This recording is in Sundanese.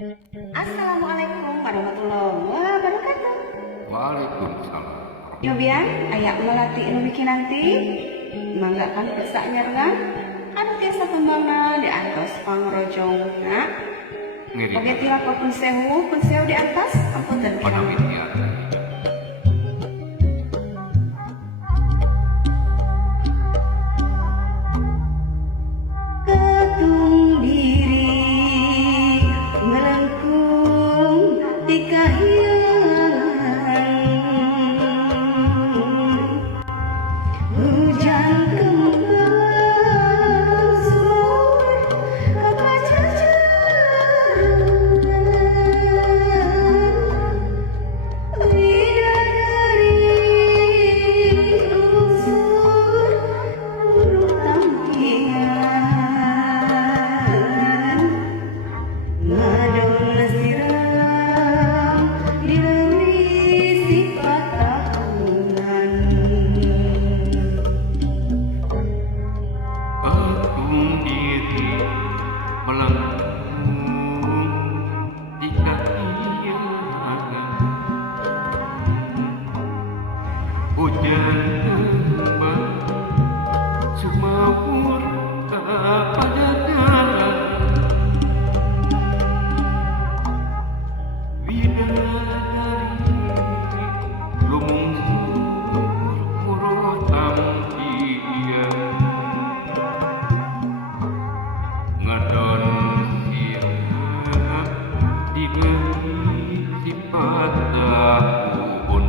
Assalamualaikum warahmatullahi wabarakatuh. Waalaikumsalam. Nyobian, ayak melatih anu bikin nanti manggakan pesak nyerengan anu tiasa pembangna di atas pangrojongna. Ngiri Oke tilak pun sewu di atas ampunten panawit ya. Ketung diri melengkung di kahyangan hujan kembang sumur kepacaran bidadari unsur buruk tangkian madung siram direli sifat tahunan. Ketung diri melengkung di kahyangan hujan kembang sumawur kepacaran bidadari lumur murotam dia ngadon siap diberi sifat dahun